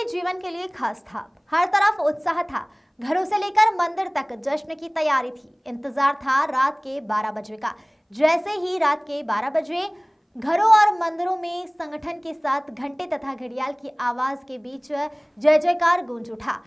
के जीवन के लिए खास था। हर तरफ उत्साह था, घरों से लेकर मंदिर तक जश्न की तैयारी थी। इंतजार था रात के 12 बजे का। जैसे ही रात के 12 बजे घरों और मंदिरों में संगठन के साथ घंटे तथा घड़ियाल की आवाज के बीच जय जयकार गूंज उठा।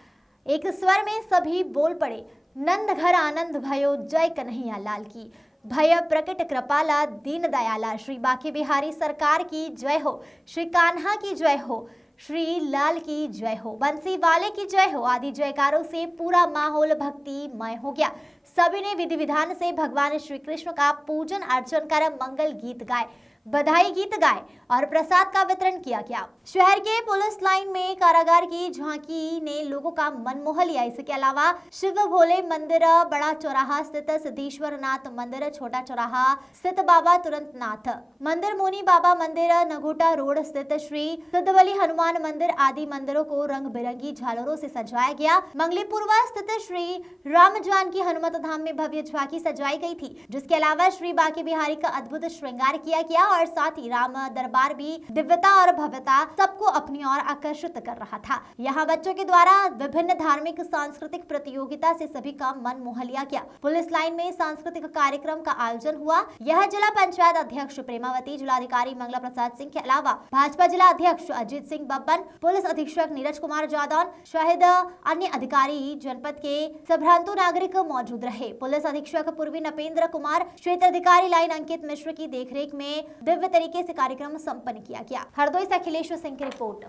एक स्वर में सभी बोल पड़े, नंद घर आनंद भयो, जय कन्हैया लाल की। भय प्रकट कृपाला दीन दयाला, श्री बांके बिहारी सरकार की जय हो, श्री कान्हा की जय हो, श्री लाल की जय हो, बंसी वाले की जय हो आदि जयकारों से पूरा माहौल भक्तिमय हो गया। सभी ने विधि विधान से भगवान श्री कृष्ण का पूजन अर्चन कर मंगल गीत गाए, बधाई गीत गाए और प्रसाद का वितरण किया गया। शहर के पुलिस लाइन में कारागार की झांकी ने लोगों का मन मोह लिया। इसके अलावा शिव भोले मंदिर, बड़ा चौराहा स्थित सिद्धेश्वर नाथ मंदिर, छोटा चौराहा स्थित बाबा तुरंत नाथ मंदिर, मुनि बाबा मंदिर, नगोटा रोड स्थित श्री सिद्धबली हनुमान मंदिर आदि मंदिरों को रंग बिरंगी झालरों से सजाया गया। मंगलीपुरवा स्थित श्री राम जानकी हनुमत धाम में भव्य झांकी सजाई गई थी, जिसके अलावा श्री बांके बिहारी का अद्भुत श्रृंगार किया गया और साथ ही राम दरबार भी दिव्यता और भव्यता सबको अपनी ओर आकर्षित कर रहा था। यहाँ बच्चों के द्वारा विभिन्न धार्मिक सांस्कृतिक प्रतियोगिता से सभी का मन मोह लिया गया। पुलिस लाइन में सांस्कृतिक कार्यक्रम का आयोजन हुआ। यह जिला पंचायत अध्यक्ष प्रेमावती, जिलाधिकारी मंगला प्रसाद सिंह के अलावा भाजपा जिला अध्यक्ष अजीत सिंह बब्बन, पुलिस अधीक्षक नीरज कुमार जादौन, शहीद अन्य अधिकारी, जनपद के सभ्रांतु नागरिक मौजूद रहे। पुलिस अधीक्षक पूर्वी नपेंद्र कुमार, क्षेत्र अधिकारी लाइन अंकित मिश्र की देखरेख में दिव्य तरीके से कार्यक्रम संपन्न किया गया। हरदोई से अखिलेश सिंह की रिपोर्ट।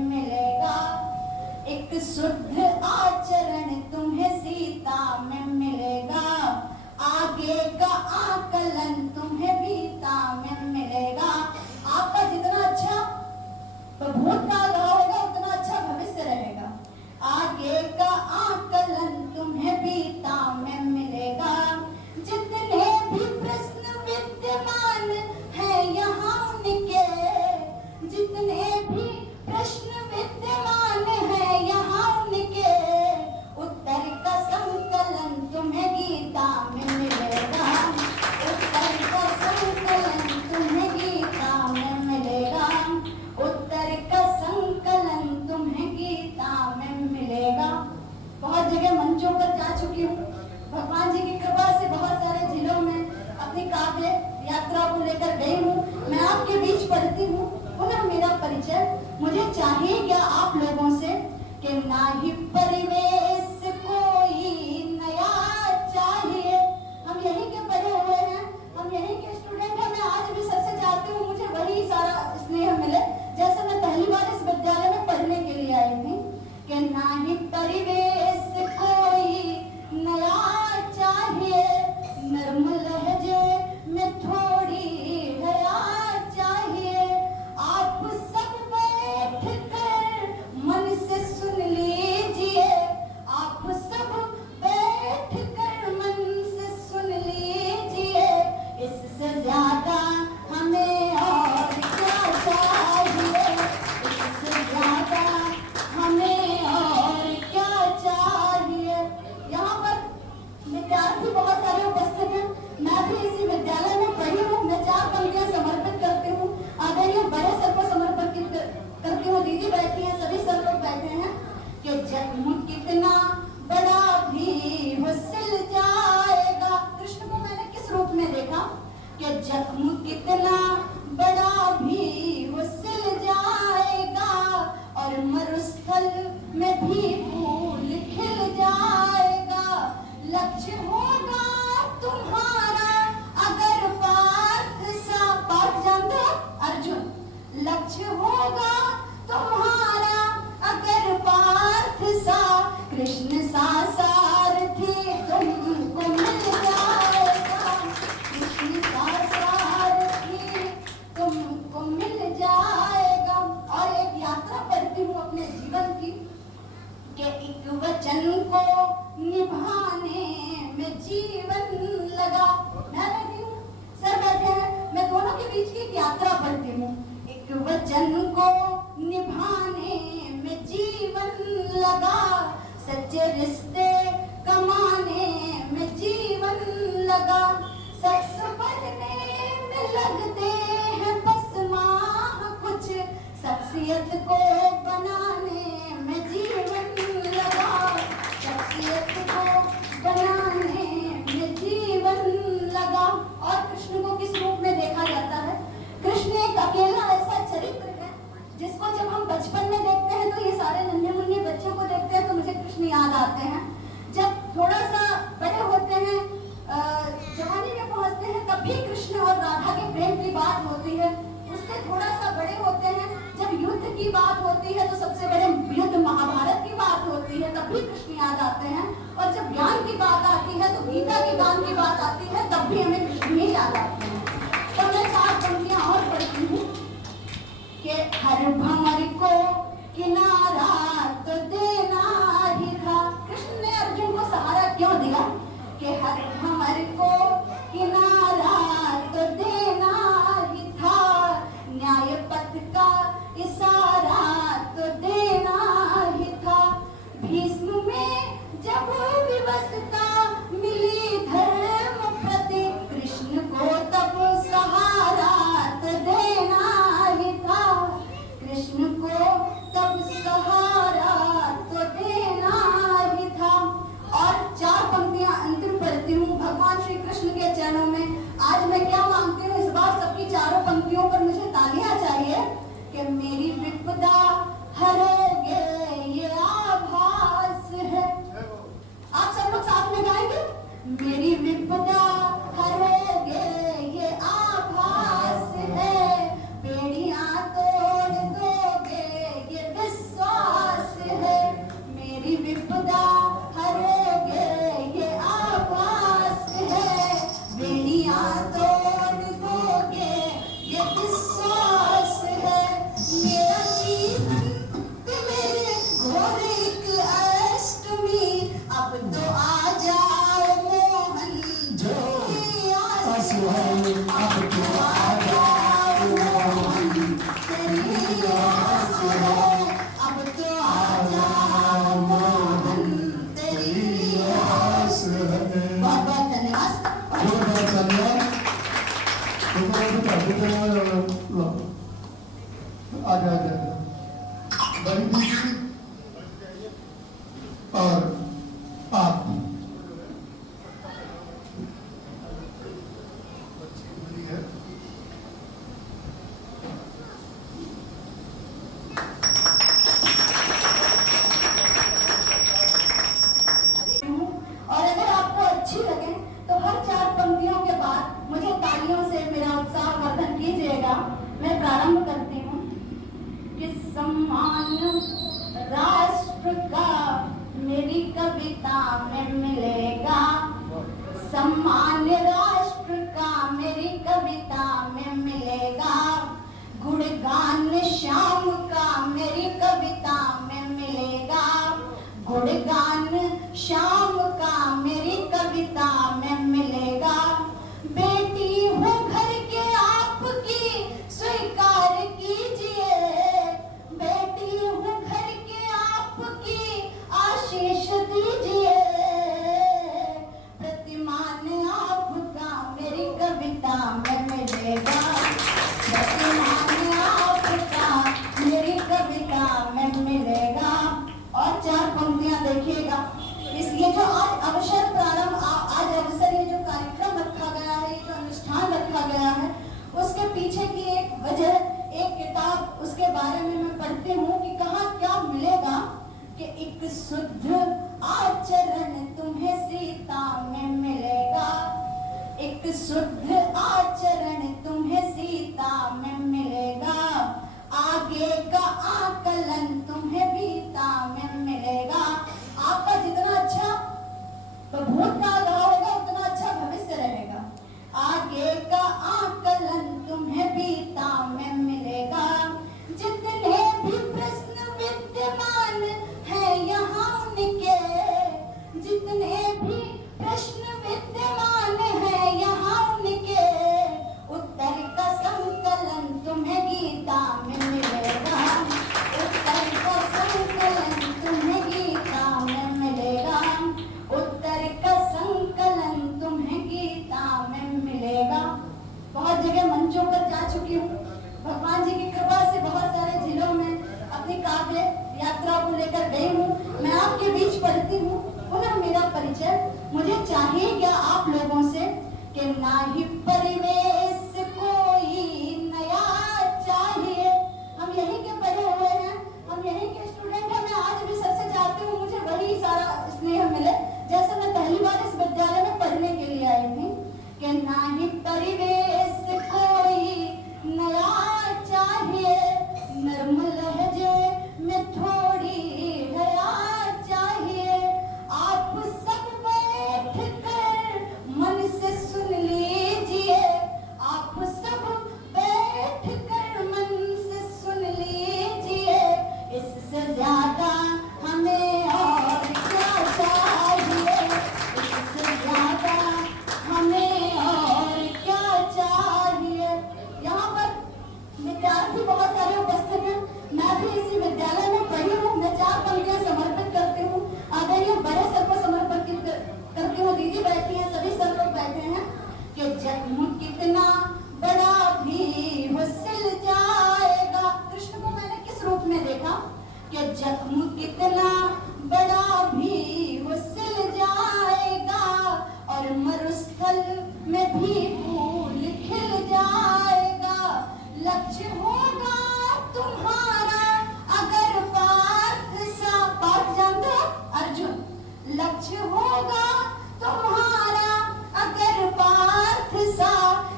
मिलेगा एक शुद्ध आचरण तुम्हें सीता में मिलेगा, आगे का आकलन तुम्हें गीता में मिलेगा। आपका जितना अच्छा भूतकाल रहेगा उतना अच्छा भविष्य रहेगा। आगे का आकलन तुम्हें गीता में मिलेगा। जितने भी प्रश्न विद्यमान है यहाँ उनके, जितने भी प्रश्न विद्यमान है यहाँ उनके उत्तर लक्ष्य होगा तुम्हारा अगर पार्थ सा कृष्ण सा सारथी तुमको मिल जाएगा, कृष्ण सा सारथी तुमको मिल जाएगा। और एक यात्रा करती हूँ अपने जीवन की कि एक वचन को निभाने में जीवन लगा। मैं बैठी हूँ, सर बैठे हैं, मैं दोनों के बीच की एक यात्रा बढ़ती हूँ। एक वचन को निभाने में जीवन लगा, सच्चे रिश्ते कमाने में जीवन लगा, सक्स बनने में लगते हैं बस माह कुछ, शख्सियत को बनाने में जीवन लगा, शख्सियत को बनाने में जीवन लगा। और कृष्ण को किस रूप में देखा जाता है? कृष्ण एक अकेला ऐसा चरित्र है जिसको जब हम बचपन में देखते हैं तो ये सारे नन्हे मुन्ने बच्चों को देखते हैं तो मुझे कृष्ण याद आते हैं। जब थोड़ा सा बड़े होते हैं, जवानी में पहुंचते हैं, तब भी कृष्ण और राधा के प्रेम की बात होती है। उससे थोड़ा सा बड़े होते हैं, जब युद्ध की बात होती है तो सबसे बड़े युद्ध महाभारत की बात होती है, तब भी कृष्ण याद आते हैं। और जब ज्ञान की बात आती है तो गीता के ज्ञान की बात आती है, तब भी हमें कृष्ण ही याद आते हैं। तो मैं 4 पंक्तियां और पढ़ती हूँ कि हर भंवर को किनारा तो देना ही था। कृष्ण ने अर्जुन को सहारा क्यों दिया? कि हर भंवर को किनारा तो देना ही था, न्याय पथ का इशारा तो देना ही था। भीष्म में जब विवशता मिली धर्म प्रति, कृष्ण को तब सहारा तो देना ही था, कृष्ण को तब सहारा तो देना ही था। और 4 पंक्तियां अंतिम पढ़ती हूँ भगवान श्री कृष्ण के चरणों में। आज मैं क्या मांगती हूँ इस बार सबकी 4 पंक्तियों पर मुझे तालियां चाहिए कि मेरी विपदा हरोगे ये आभास है। आप सब लोग साथ में गाएंगे, मेरी विपदा हरोगे ये आभास है, बेड़ियां तोड़ दोगे ये विश्वास है, मेरी विपदा हरोगे ये आभास है, बेड़ियां तोड़ दोगे ये विश्वास है। मेरा जीवन मेरे घोड़े की अष्टमी, अब तो आ जाओ मोहन जो अब तो आ जाओ मोहन तेरी आस है, अब तो आ जाओ मोहन तेरी आस है। बहुत बहुत धन्यवाद। आजा बड़ी दीदी और आप और अगर आपको अच्छी लगे तो हर 4 पंक्तियों के बाद मुझे तालियों से मेरा उत्साह वर्धन कीजिएगा। मैं प्रारंभ करती हूँ कि सम्मान राष्ट्र का मेरी कविता में मिलेगा, सम्मान राष्ट्र का मेरी कविता में मिलेगा, गुणगान श्याम का मेरी कविता में मिलेगा, गुणगान श्याम का मेरी कविता में मिलेगा। बेटी हूँ घर के आपकी स्वीकार कीजिए, बेटी हूँ घर के आपकी आशीष दीजिए, प्रतिमान आपका मेरी कविता में मिलेगा, प्रतिमान आपका मेरी कविता में मिलेगा। और 4 पंक्तियां देखिएगा। इसलिए जो आज अवसर प्रारंभ आज अवसर ये जो कार्यक्रम रखा गया है, ये जो अनुष्ठान रखा गया है, उसके पीछे की एक वजह, एक किताब, उसके बारे में मैं पढ़ती हूँ कि कहाँ क्या मिलेगा कि एक शुद्ध आचरण तुम्हें सीता में मिलेगा, एक शुद्ध आचरण तुम्हें सीता में मिलेगा, कि जख्म कितना बड़ा भी वो सिल जाएगा और मरुस्थल में भी फूल खिल जाएगा। लक्ष्य होगा तुम्हारा अगर पार्थ सा, पार्थ जानते हो अर्जुन, लक्ष्य होगा तुम्हारा अगर पार्थ सा,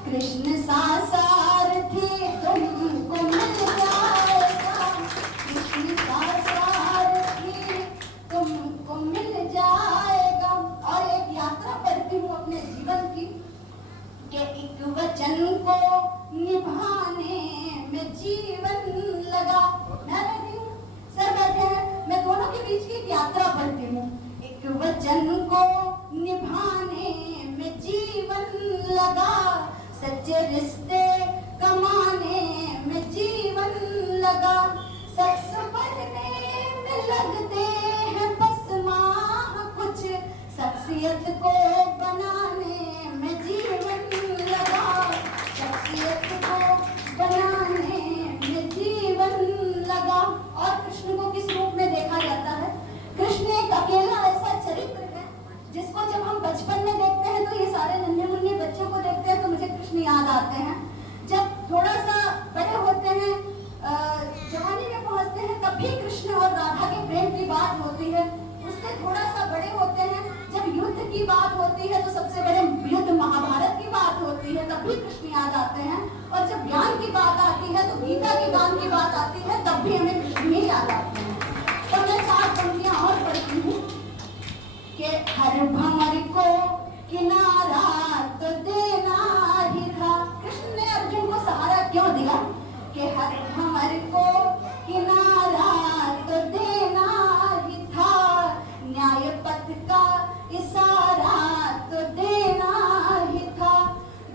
कृष्ण सा सारथी तुमको मिल जाएगा, कृष्ण सा सारथी तुमको मिल जाएगा। और एक यात्रा करती हूँ अपने जीवन की कि एक वचन को निभाने में जीवन लगा। मैं बैठी हूँ, सर बैठे हैं, मैं दोनों के बीच की एक यात्रा पढ़ती हूँ। एक वचन को निभाने में जीवन लगा, सच्चे रिश्ते कमाने में जीवन लगा, सक्स बनने में लगते हैं बस माह कुछ, शख्सियत को बनाने में जीवन लगा, शख्सियत को बनाने में जीवन लगा। और कृष्ण को किस रूप में देखा जाता है? कृष्ण एक अकेला ऐसा चरित्र है जिसको जब हम बचपन में देखते हैं तो ये सारे नन्हे मुन्ने बच्चों को देखते हैं तो मुझे कृष्ण याद आते हैं। जब थोड़ा सा बड़े होते हैं, जवानी में पहुंचते हैं, तब भी कृष्ण और राधा के प्रेम की बात होती है। उससे थोड़ा सा बड़े होते हैं, जब युद्ध की बात होती है तो सबसे बड़े युद्ध महाभारत की बात होती है, तब भी कृष्ण याद आते हैं। और जब ज्ञान की बात आती है तो गीता के ज्ञान की बात आती है, तब भी हमें कृष्ण ही याद आते हैं। तो मैं 4 पंक्तियां और पढ़ती हूँ कि हर भंवर को किनारा तो देना ही था। कृष्ण ने अर्जुन को सहारा क्यों दिया? कि हर भंवर को किनारा तो देना ही था, न्याय पथ का इशारा तो देना ही था।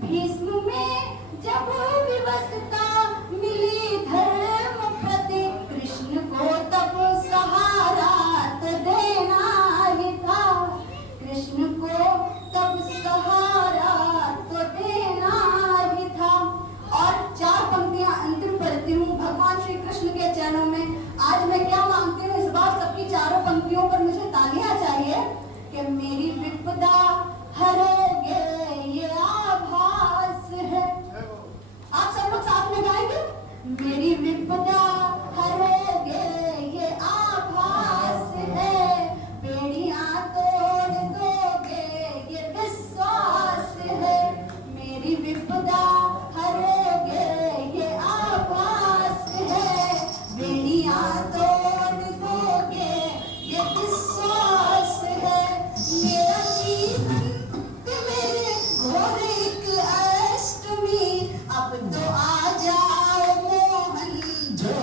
भीष्म में जब विवशता मिली धर्म प्रति, कृष्ण को तब सहारा तो देना ही था, कृष्ण को तब सहारा तो देना ही था। और 4 पंक्तियां अंतिम पढ़ती हूँ भगवान श्री कृष्ण के चरणों में। आज मैं क्या मांगती हूँ इस बार सबकी 4 पंक्तियों पर मुझे तालियां चाहिए कि मेरी विपदा हरोगे ये आभास है। आप सब लोग साथ में गाएंगे, मेरी विपदा हरोगे ये आभास है, बेड़ियां तोड़ दोगे ये विश्वास है, मेरी विपदा हरोगे ये आभास है, बेड़ियां तोड़ दोगे ये विश्वास है। मेरा जीवन मेरे घोर एक अष्टमी, अब तो आ जाओ मोहन जो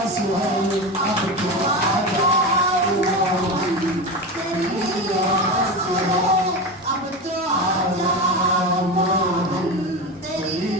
असुहल, अब तो आ जाओ मोहन तेरी आस है।